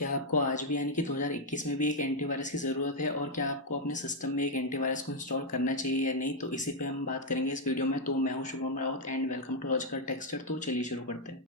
क्या आपको आज भी यानी कि 2021 में भी एक एंटीवायरस की ज़रूरत है और क्या आपको अपने सिस्टम में एक एंटीवायरस को इंस्टॉल करना चाहिए या नहीं, तो इसी पे हम बात करेंगे इस वीडियो में। तो मैं हूं Shubham Rawat and welcome to logical texture. तो चलिए शुरू करते हैं।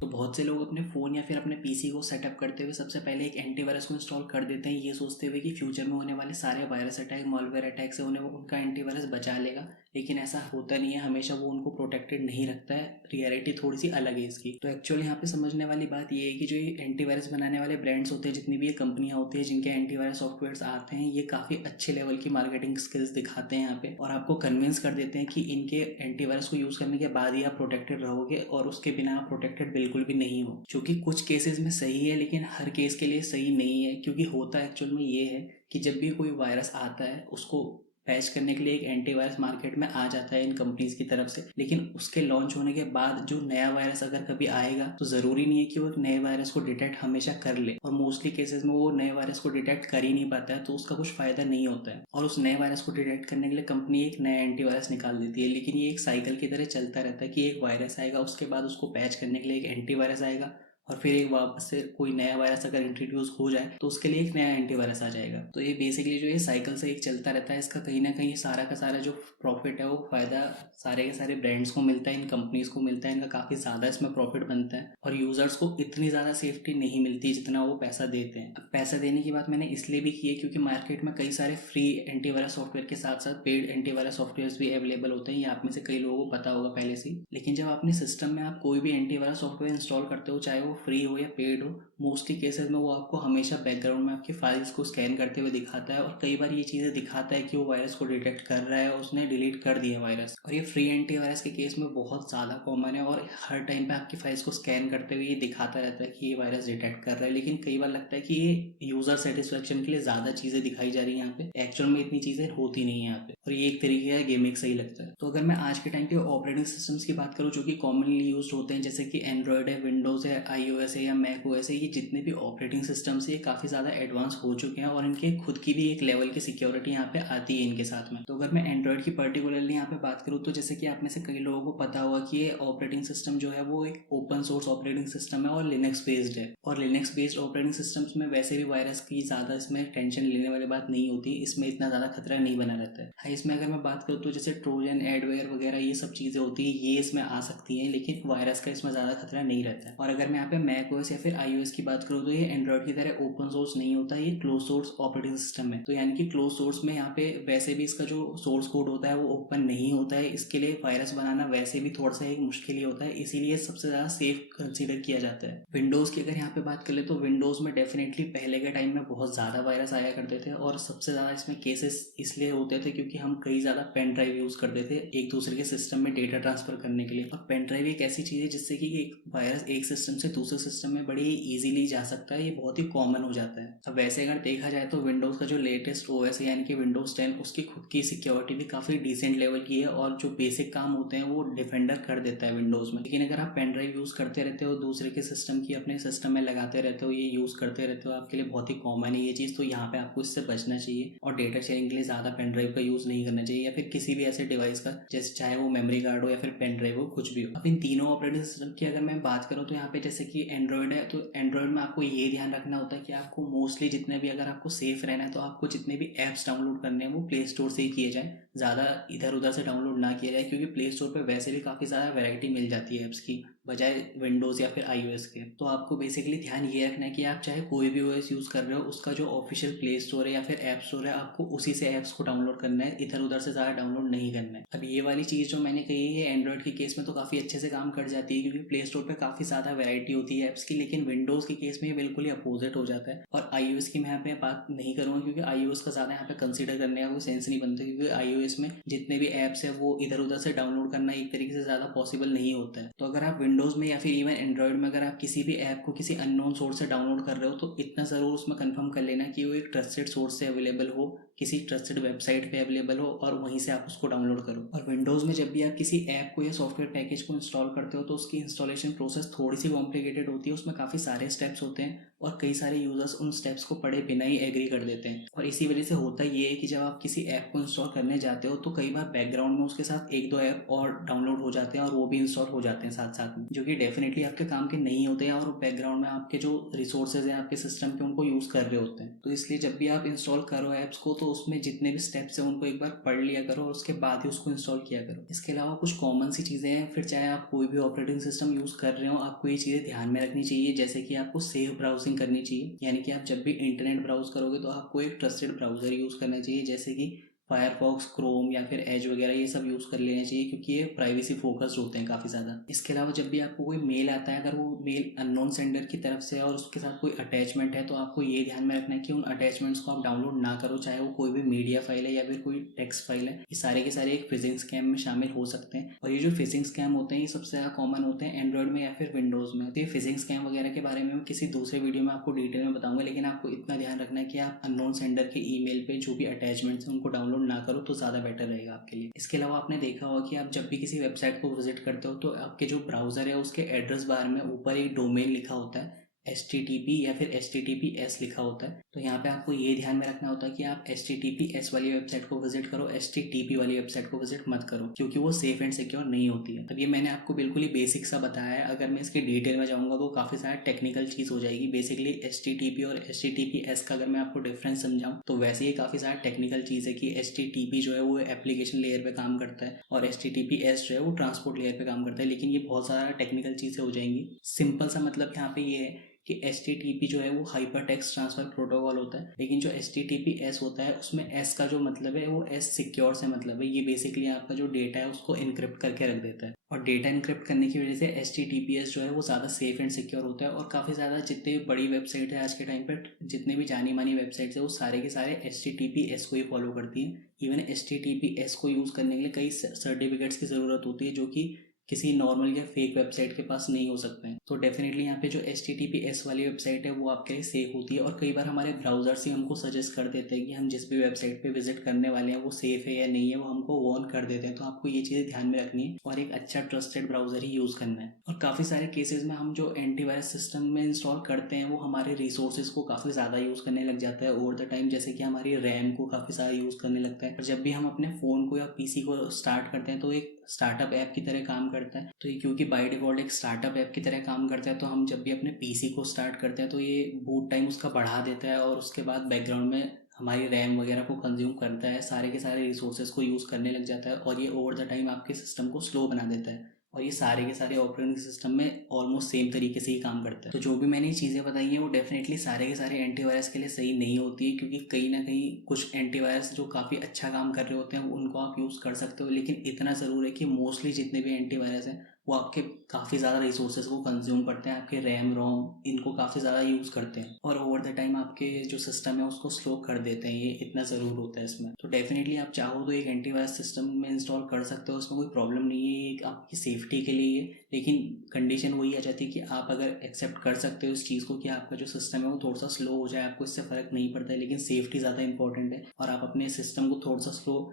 तो बहुत से लोग अपने फ़ोन या फिर अपने पीसी को सेटअप करते हुए सबसे पहले एक एंटीवायरस को इंस्टॉल कर देते हैं, ये सोचते हुए कि फ्यूचर में होने वाले सारे वायरस अटैक, मॉलवेयर अटैक से उन्हें उनका एंटीवायरस बचा लेगा। लेकिन ऐसा होता नहीं है, हमेशा वो उनको प्रोटेक्टेड नहीं रखता है। रियलिटी थोड़ी सी अलग है इसकी। तो एक्चुअली यहाँ पे समझने वाली बात ये है कि जो ये एंटीवायरस बनाने वाले ब्रांड्स होते हैं, जितनी भी ये कंपनियां होती है जिनके एंटीवायरस सॉफ्टवेयर्स आते हैं, ये काफ़ी अच्छे लेवल की मार्केटिंग स्किल्स दिखाते हैं यहाँ पे और आपको कन्विंस कर देते हैं कि इनके एंटीवायरस को यूज़ करने के बाद ही आप प्रोटेक्टेड रहोगे और उसके बिना आप प्रोटेक्टेड बिल्कुल भी नहीं हो। जो कि कुछ केसेस में सही है, लेकिन हर केस के लिए सही नहीं है। क्योंकि होता एक्चुअल में ये है कि जब भी कोई वायरस आता है, उसको पैच करने के लिए एक एंटीवायरस मार्केट में आ जाता है इन कंपनीज की तरफ से। लेकिन उसके लॉन्च होने के बाद जो नया वायरस अगर कभी आएगा, तो ज़रूरी नहीं है कि वो एक नए वायरस को डिटेक्ट हमेशा कर ले, और मोस्टली केसेस में वो नए वायरस को डिटेक्ट कर ही नहीं पाता है, तो उसका कुछ फ़ायदा नहीं होता है। और उस नए वायरस को डिटेक्ट करने के लिए कंपनी एक नया एंटीवायरस निकाल देती है। लेकिन ये एक साइकिल की तरह चलता रहता है कि एक वायरस आएगा, उसके बाद उसको पैच करने के लिए एक एंटीवायरस आएगा, और फिर एक वापस से कोई नया वायरस अगर इंट्रोड्यूस हो जाए तो उसके लिए एक नया एंटीवायरस आ जाएगा। तो ये बेसिकली जो ये साइकिल से एक चलता रहता है। इसका कहीं ना कहीं सारा का सारा जो प्रॉफिट है, वो फ़ायदा सारे के सारे ब्रांड्स को मिलता है, इन कंपनीज को मिलता है। इनका काफ़ी ज़्यादा इसमें प्रॉफिट बनता है और यूज़र्स को इतनी ज़्यादा सेफ्टी नहीं मिलती जितना वो पैसा देते हैं। अब पैसा देने की बात मैंने इसलिए भी की है क्योंकि मार्केट में कई सारे फ्री एंटीवायरस सॉफ्टवेयर के साथ साथ पेड एंटीवायरस सॉफ्टवेयर भी अवेलेबल होते हैं। ये आप में से कई लोगों को पता होगा पहले से। लेकिन जब अपने सिस्टम में आप कोई भी एंटीवायरस सॉफ्टवेयर इंस्टॉल करते हो, चाहे वो फ्री हो या पेड हो, मोस्टली केसेस में वो आपको हमेशा बैकग्राउंड में आपकी फाइल्स को स्कैन करते हुए दिखाता है। और कई बार ये चीज़ें दिखाता है कि वो वायरस को डिटेक्ट कर रहा है और उसने डिलीट कर दिया वायरस। और ये फ्री एंटीवायरस के केस में बहुत ज़्यादा कॉमन है और हर टाइम पे आपकी फाइल्स को स्कैन करते हुए ये दिखाता रहता है कि ये वायरस डिटेक्ट कर रहा है। लेकिन कई बार लगता है कि ये यूज़र सेटिस्फेक्शन के लिए ज़्यादा चीज़ें दिखाई जा रही है यहाँ पे, एक्चुअल में इतनी चीज़ें होती नहीं है यहाँ पे। और ये एक तरीके का गेमिंग सही लगता है। तो अगर मैं आज के टाइम के ऑपरेटिंग सिस्टम्स की बात करूँ जो कि कॉमनली यूज होते हैं, जैसे कि एंड्रॉयड है, विंडोज़ है, iOS है या मैक ओएस है, ये जितने भी ऑपरेटिंग सिस्टम्स है, ये काफ़ी ज़्यादा एडवांस हो चुके हैं और इनके खुद की भी एक लेवल की सिक्योरिटी यहाँ पे आती है इनके साथ में। तो अगर मैं एंड्रॉयड की पर्टिकुलरली यहाँ पे बात करूँ, तो जैसे कि आप में से कई लोगों को पता होगा कि ये ऑपरेटिंग सिस्टम जो है वो एक ओपन सोर्स ऑपरेटिंग सिस्टम है और लिनक्स बेस्ड है। और लिनक्स बेस्ड ऑपरेटिंग सिस्टम्स में वैसे भी वायरस की ज़्यादा इसमें टेंशन लेने वाली बात नहीं होती, इसमें इतना ज़्यादा खतरा नहीं बना रहता है। हाँ, इसमें अगर मैं बात करूँ तो जैसे ट्रोजन, एडवेयर वगैरह ये सब चीज़ें होती है, ये इसमें आ सकती हैं, लेकिन वायरस का इसमें ज़्यादा खतरा नहीं रहता है। और अगर मैं यहाँ पे मैक ओएस या फिर iOS की बात करूँ, तो ये एंड्रॉयड की तरह ओपन सोर्स नहीं होता, ये क्लोज सोर्स ऑपरेटिंग सिस्टम है। तो यानी कि क्लोज सोर्स में यहाँ पे वैसे भी इसका जो सोर्स कोड होता है वो ओपन नहीं होता है। इसके लिए वायरस बनाना वैसे भी थोड़ा सा एक मुश्किल ही होता है, इसीलिए सबसे ज़्यादा सेफ कंसिडर किया जाता है। विंडोज़ की अगर यहाँ पे बात कर ले तो विंडोज़ में डेफिनेटली पहले के टाइम में बहुत ज़्यादा वायरस आया करते थे और सबसे ज़्यादा इसमें केसेस इसलिए होते थे क्योंकि हम कई ज़्यादा पेन ड्राइव यूज़ करते थे एक दूसरे के सिस्टम में डेटा ट्रांसफ़र करने के लिए। और पेन ड्राइव एक ऐसी चीज़ है जिससे कि एक वायरस एक सिस्टम से दूसरे सिस्टम में बड़ी ईजिली जा सकता है, ये बहुत ही कॉमन हो जाता है। अब वैसे अगर देखा जाए तो विंडोज़ का जो लेटेस्ट ओएस है यानी कि विंडोज़ 10, उसकी खुद की सिक्योरिटी भी काफ़ी डिसेंट लेवल की है और जो बेसिक काम होते हैं वो डिफेंडर कर देता है विंडोज़ में। लेकिन अगर आप पेन ड्राइव यूज़ करते रहते हो, दूसरे के सिस्टम की अपने सिस्टम में लगाते रहते हो, ये यूज़ करते रहते हो, आपके लिए बहुत ही कॉमन है ये चीज़। तो यहाँ पे आपको इससे बचना चाहिए और डेटा शेयरिंग के लिए ज़्यादा पेन ड्राइव का यूज़ नहीं करना चाहिए, या फिर किसी भी ऐसे डिवाइस का, जैसे चाहे वो मेमोरी कार्ड हो या फिर पेन ड्राइव हो, कुछ भी हो। अब इन तीनों ऑपरेटिंग सिस्टम की अगर मैं बात करूँ तो यहाँ पे जैसे कि एंड्रॉयड है, तो एंड्रॉयड में आपको ये ध्यान रखना होता है कि आपको मोस्टली जितने भी, अगर आपको सेफ रहना है तो आपको जितने भी ऐप्स डाउनलोड करने हैं वो प्ले स्टोर से ही किए जाएँ, ज़्यादा इधर उधर से डाउनलोड ना किया जाए, क्योंकि प्ले स्टोर पे वैसे भी काफ़ी ज़्यादा वैरायटी मिल जाती है ऐप्स की, बजाय विंडोज़ या फिर iOS के। तो आपको बेसिकली ध्यान ये रखना है कि आप चाहे कोई भी ओएस यूज़ कर रहे हो, उसका जो ऑफिशियल प्ले स्टोर है या फिर ऐप स्टोर है, आपको उसी से ऐप्स को डाउनलोड करना है, इधर उधर से ज़्यादा डाउनलोड नहीं करना है। अब ये वाली चीज़ जो मैंने कही है एंड्रॉयड के केस में तो काफ़ी अच्छे से काम कर जाती है, क्योंकि प्ले स्टोर पर काफ़ी ज़्यादा वैरायटी होती है ऐप्स की। लेकिन विंडोज़ के केस में ये बिल्कुल ही अपोजिट हो जाता है। और iOS की मैं यहाँ पे बात नहीं करूँगा, क्योंकि iOS का ज़्यादा यहाँ पे कंसिडर करने का कोई सेंस नहीं बनता, क्योंकि iOS में जितने भी ऐप्स है वो इधर उधर से डाउनलोड करना एक तरीके से ज़्यादा पॉसिबल नहीं होता है। तो अगर आप विंडोज़ में या फिर इवन एंड्रॉयड में अगर आप किसी भी ऐप को किसी अननोन सोर्स से डाउनलोड कर रहे हो, तो इतना ज़रूर उसमें कंफर्म कर लेना कि वो एक ट्रस्टेड सोर्स से अवेलेबल हो, किसी ट्रस्टेड वेबसाइट पे अवेलेबल हो और वहीं से आप उसको डाउनलोड करो। और विंडोज़ में जब भी आप किसी ऐप को या सॉफ्टवेयर पैकेज को इंस्टॉल करते हो तो उसकी इंस्टॉलेशन प्रोसेस थोड़ी सी कॉम्प्लिकेटेड होती है, उसमें काफ़ी सारे स्टेप्स होते हैं और कई सारे यूज़र्स उन स्टेप्स को पढ़े बिना ही एग्री कर देते हैं। और इसी वजह से होता ये है कि जब आप किसी ऐप को इंस्टॉल करने जाते हो तो कई बार बैकग्राउंड में उसके साथ एक दो ऐप और डाउनलोड हो जाते हैं और वो भी इंस्टॉल हो जाते हैं साथ साथ में, जो कि डेफिनेटली आपके काम के नहीं होते हैं और बैकग्राउंड में आपके जो रिसोर्सेज हैं आपके सिस्टम के उनको यूज़ कर रहे होते हैं। तो इसलिए जब भी आप इंस्टॉल करो ऐप्स को तो उसमें जितने भी स्टेप्स हैं उनको एक बार पढ़ लिया करो और उसके बाद ही उसको इंस्टॉल किया करो। इसके अलावा कुछ कॉमन सी चीज़ें हैं, फिर चाहे आप कोई भी ऑपरेटिंग सिस्टम यूज़ कर रहे हो आपको ये चीज़ें ध्यान में रखनी चाहिए, जैसे कि आपको सेफ ब्राउजिंग करनी चाहिए, यानी कि आप जब भी इंटरनेट ब्राउज करोगे तो आपको एक ट्रस्टेड ब्राउज़र यूज़ करना चाहिए, जैसे कि फायरफॉक्स, क्रोम या फिर एज वगैरह ये सब यूज़ कर लेना चाहिए, क्योंकि ये प्राइवेसी फोकस्ड होते हैं काफ़ी ज़्यादा। इसके अलावा जब भी आपको कोई मेल आता है, अगर वो मेल अननोन सेंडर की तरफ से है और उसके साथ कोई अटैचमेंट है तो आपको ये ध्यान में रखना है कि उन अटैचमेंट्स को आप डाउनलोड ना करो, चाहे वो कोई भी मीडिया फाइल है या फिर कोई टेक्स्ट फाइल है। ये सारे के सारे एक फिशिंग स्कैम में शामिल हो सकते हैं और ये जो फिशिंग स्कैम होते हैं ये सबसे ज़्यादा कॉमन होते हैं एंड्रॉइड में या फिर विंडोज़ में। तो ये फिशिंग स्कैम वगैरह के बारे में मैं किसी दूसरे वीडियो में आपको डिटेल में बताऊंगा, लेकिन आपको इतना ध्यान रखना है कि आप अननोन सेंडर के ईमेल पे जो भी अटैचमेंट्स हैं उनको डाउनलोड ना करो तो ज़्यादा बेटर रहेगा आपके लिए। इसके अलावा आपने देखा होगा कि आप जब भी किसी वेबसाइट को विजिट करते हो तो आपके जो ब्राउज़र है उसके एड्रेस बार में ऊपर एक डोमेन लिखा होता है, HTTP या फिर HTTPS लिखा होता है। तो यहाँ पे आपको ये ध्यान में रखना होता है कि आप HTTPS वाली वेबसाइट को विजिट करो, HTTP वाली वेबसाइट को विजिट मत करो, क्योंकि वो सेफ एंड सिक्योर नहीं होती है। अब ये मैंने आपको बिल्कुल ही बेसिक सा बताया है, अगर मैं इसके डिटेल में जाऊँगा तो काफ़ी सारा टेक्निकल चीज़ हो जाएगी। बेसिकली HTTP और HTTPS का अगर मैं आपको डिफरेंस समझाऊँ तो वैसे ये काफ़ी सारा टेक्निकल चीज़ है कि HTTP जो है वो एप्लीकेशन लेयर पे काम करता है और HTTPS जो है वो ट्रांसपोर्ट लेयर पे काम करता है, लेकिन ये बहुत सारा टेक्निकल चीज़ें हो जाएंगी। सिंपल सा मतलब यहाँ पे ये है कि HTTP जो है वो हाइपर टेक्स्ट ट्रांसफर प्रोटोकॉल होता है, लेकिन जो HTTPS होता है उसमें S का जो मतलब है वो S सिक्योर से मतलब है। ये बेसिकली आपका जो डेटा है उसको इनक्रिप्ट करके रख देता है और डेटा इनक्रिप्ट करने की वजह से HTTPS जो है वो ज़्यादा सेफ एंड सिक्योर होता है। और काफ़ी ज़्यादा जितने भी बड़ी वेबसाइट है आज के टाइम पर, जितने भी जानी मानी वेबसाइट्स है वो सारे के सारे HTTPS को ही फॉलो करती हैं। इवन HTTPS को यूज़ करने के लिए कई सर्टिफिकेट्स की ज़रूरत होती है जो कि किसी नॉर्मल या फेक वेबसाइट के पास नहीं हो सकते हैं। तो डेफिनेटली यहाँ पे जो HTTPS वाली वेबसाइट है वो आपके लिए सेफ होती है और कई बार हमारे ब्राउज़र्स ही हमको सजेस्ट कर देते हैं कि हम जिस भी वेबसाइट पे विजिट करने वाले हैं वो सेफ है या नहीं है, वो हमको वार्न कर देते हैं। तो आपको ये चीज़ें ध्यान में रखनी है और एक अच्छा ट्रस्टेड ब्राउज़र ही यूज़ करना है। और काफ़ी सारे केसेस में हम जो एंटीवायरस सिस्टम में इंस्टॉल करते हैं वो हमारे रिसोर्सेज को काफ़ी ज़्यादा यूज़ करने लग जाता है ओवर द टाइम, जैसे कि हमारी रैम को काफ़ी ज़्यादा यूज़ करने लगता है। और जब भी हम अपने फ़ोन को या PC को स्टार्ट करते हैं तो एक स्टार्टअप ऐप की तरह काम करता है। तो ये क्योंकि बाय डिफ़ॉल्ट एक स्टार्टअप ऐप की तरह काम करता है तो हम जब भी अपने पीसी को स्टार्ट करते हैं तो ये बूट टाइम उसका बढ़ा देता है और उसके बाद बैकग्राउंड में हमारी रैम वगैरह को कंज्यूम करता है, सारे के सारे रिसोर्सेज को यूज़ करने लग जाता है और ये ओवर द टाइम आपके सिस्टम को स्लो बना देता है। और ये सारे के सारे ऑपरेटिंग सिस्टम में ऑलमोस्ट सेम तरीके से ही काम करता है। तो जो भी मैंने ये चीज़ें बताई हैं वो डेफिनेटली सारे के सारे एंटीवायरस के लिए सही नहीं होती है, क्योंकि कहीं ना कहीं कुछ एंटीवायरस जो काफ़ी अच्छा काम कर रहे होते हैं उनको आप यूज़ कर सकते हो, लेकिन इतना ज़रूर है कि मोस्टली जितने भी एंटीवायरस हैं वो आपके काफ़ी ज़्यादा रिसोर्सेज को कंज्यूम करते हैं, आपके रैम रोम इनको काफ़ी ज़्यादा यूज़ करते हैं और ओवर द टाइम आपके जो सिस्टम है उसको स्लो कर देते हैं। ये इतना ज़रूर होता है इसमें। तो डेफिनेटली आप चाहो तो एक एंटीवायरस सिस्टम में इंस्टॉल कर सकते हो, उसमें कोई प्रॉब्लम नहीं है, ये एक आपकी सेफ्टी के लिए है। लेकिन कंडीशन वही आ जाती है कि आप अगर एक्सेप्ट कर सकते हो इस चीज़ को कि आपका जो सिस्टम है वो थोड़ा सा स्लो हो जाए, आपको इससे फ़र्क नहीं पड़ता है, लेकिन सेफ्टी ज़्यादा इंपॉर्टेंट है और आप अपने सिस्टम को थोड़ा सा स्लो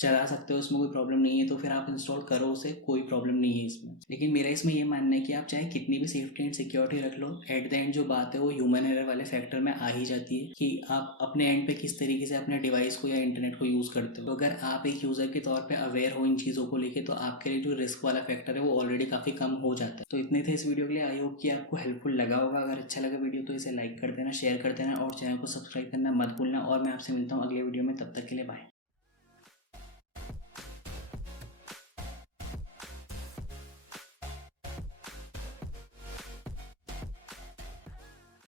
चला सकते हो, उसमें कोई प्रॉब्लम नहीं है, तो फिर आप इंस्टॉल करो उसे, कोई प्रॉब्लम नहीं है इसमें। लेकिन मेरा इसमें ये मानना है कि आप चाहे कितनी भी सेफ्टी एंड सिक्योरिटी रख लो, एट द एंड जो बात है वो ह्यूमन एरर वाले फैक्टर में आ ही जाती है कि आप अपने एंड पे किस तरीके से अपने डिवाइस को या इंटरनेट को यूज़ करते हो। तो अगर आप एक यूज़र के तौर पर अवेयर हो इन चीज़ों को लेकर तो आपके लिए जो रिस्क वाला फैक्टर है वो ऑलरेडी काफ़ी कम हो जाता है। तो इतने थे इस वीडियो के लिए। आई होप कि आपको हेल्पफुल लगा होगा। अगर अच्छा लगा वीडियो तो इसे लाइक कर देना, शेयर कर देना और चैनल को सब्सक्राइब करना मत भूलना। और मैं आपसे मिलता हूँ अगले वीडियो में, तब तक के लिए बाय।